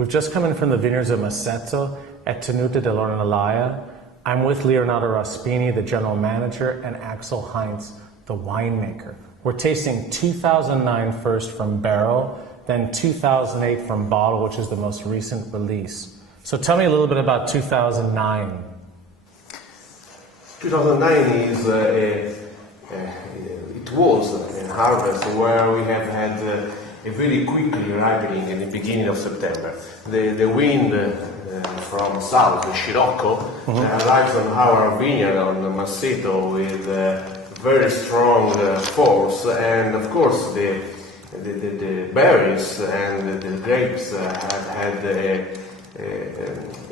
We've just come in from the vineyards of Masseto at Tenuta dell'Ornellaia. I'm with Leonardo Raspini, the general manager, and Axel Heinz, the winemaker. We're tasting 2009 first from barrel, then 2008 from bottle, which is the most recent release. So tell me a little bit about 2009. 2009 is it was a harvest where we have had a very quickly ripening in the beginning of September. The wind from south, the Scirocco, arrives on our vineyard on Masseto with very strong force, and of course the berries and the grapes have had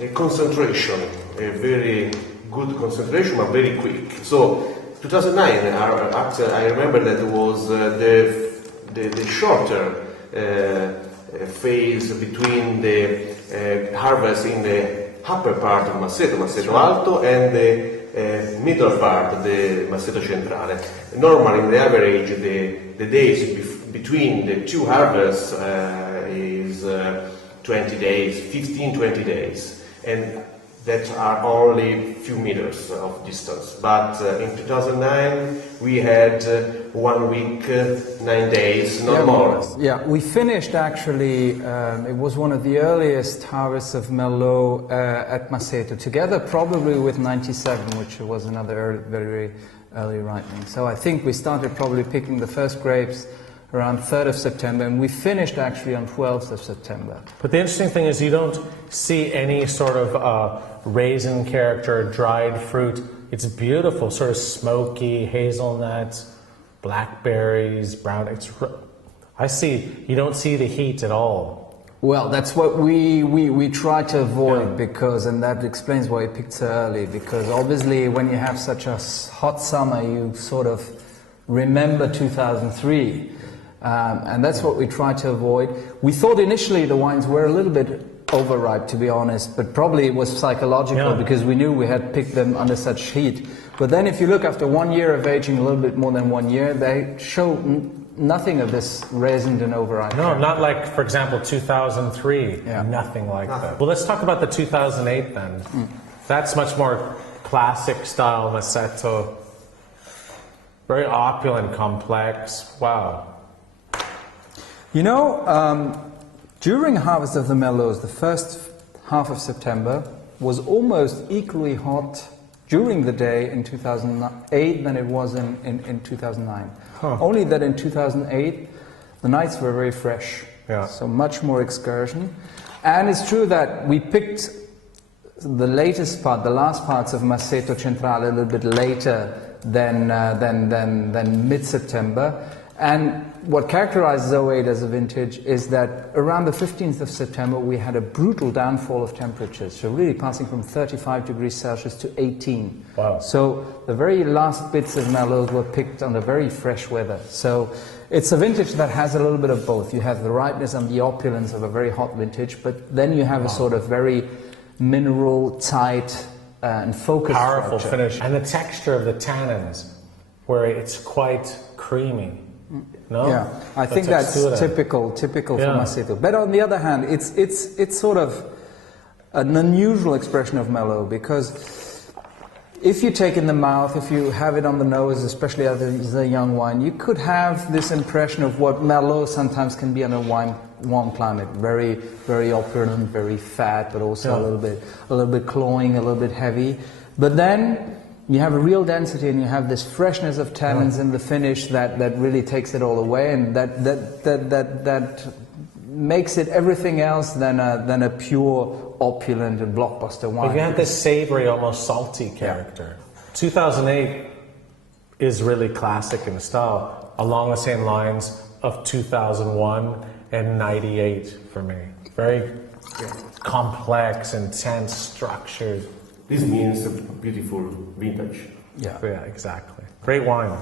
a concentration, a very good concentration, but very quick. So 2009, I remember that was the shorter phase between the harvest in the upper part of Masseto Alto, and the middle part, the Masseto Centrale. Normally, in the average, the days between the two harvests is 20 days, 15-20 days. And that are only few meters of distance. But in 2009 we had 1 week, 9 days, not more. Yeah, we finished actually, it was one of the earliest harvests of Merlot at Masseto, together probably with 97, which was another very early ripening. So I think we started probably picking the first grapes around 3rd of September, and we finished actually on 12th of September. But the interesting thing is you don't see any sort of raisin character, dried fruit. It's beautiful, sort of smoky, hazelnuts, blackberries, brown. You don't see the heat at all. Well, that's what we try to avoid, because, and that explains why we picked so early, because obviously when you have such a hot summer, you sort of remember 2003. And that's what we try to avoid. We thought initially the wines were a little bit overripe, to be honest, but probably it was psychological, because we knew we had picked them under such heat. But then if you look after 1 year of aging, a little bit more than 1 year, they show nothing of this resined and overripe. No, not like, for example, 2003. Yeah. Nothing like that. Well, let's talk about the 2008 then. That's much more classic style Masseto. Very opulent, complex. Wow. You know, during harvest of the Merlots, the first half of September was almost equally hot during the day in 2008 than it was in 2009. Only that in 2008 the nights were very fresh, so much more excursion. And it's true that we picked the latest part, the last parts of Masseto Centrale a little bit later than mid-September. And what characterizes 08 as a vintage is that around the 15th of September we had a brutal downfall of temperatures, so really passing from 35 degrees Celsius to 18. Wow. So the very last bits of Merlots were picked under very fresh weather. So it's a vintage that has a little bit of both. You have the ripeness and the opulence of a very hot vintage, but then you have a sort of very mineral, tight and focused powerful structure. Finish. And the texture of the tannins, where it's quite creamy. No? Yeah, I think that's typical for Masseto. But on the other hand, it's sort of an unusual expression of Merlot, because if you take in the mouth, if you have it on the nose, especially as a young wine, you could have this impression of what Merlot sometimes can be in a warm climate. Very opulent, very fat, but also a little bit cloying, a little bit heavy. But then you have a real density, and you have this freshness of tannins in the finish that really takes it all away, and that makes it everything else than a pure, opulent and blockbuster wine. But you have this savory, almost salty character. 2008 is really classic in style, along the same lines of 2001 and 98 for me. Very complex, intense, structured. This means a beautiful vintage. Yeah, exactly. Great wine.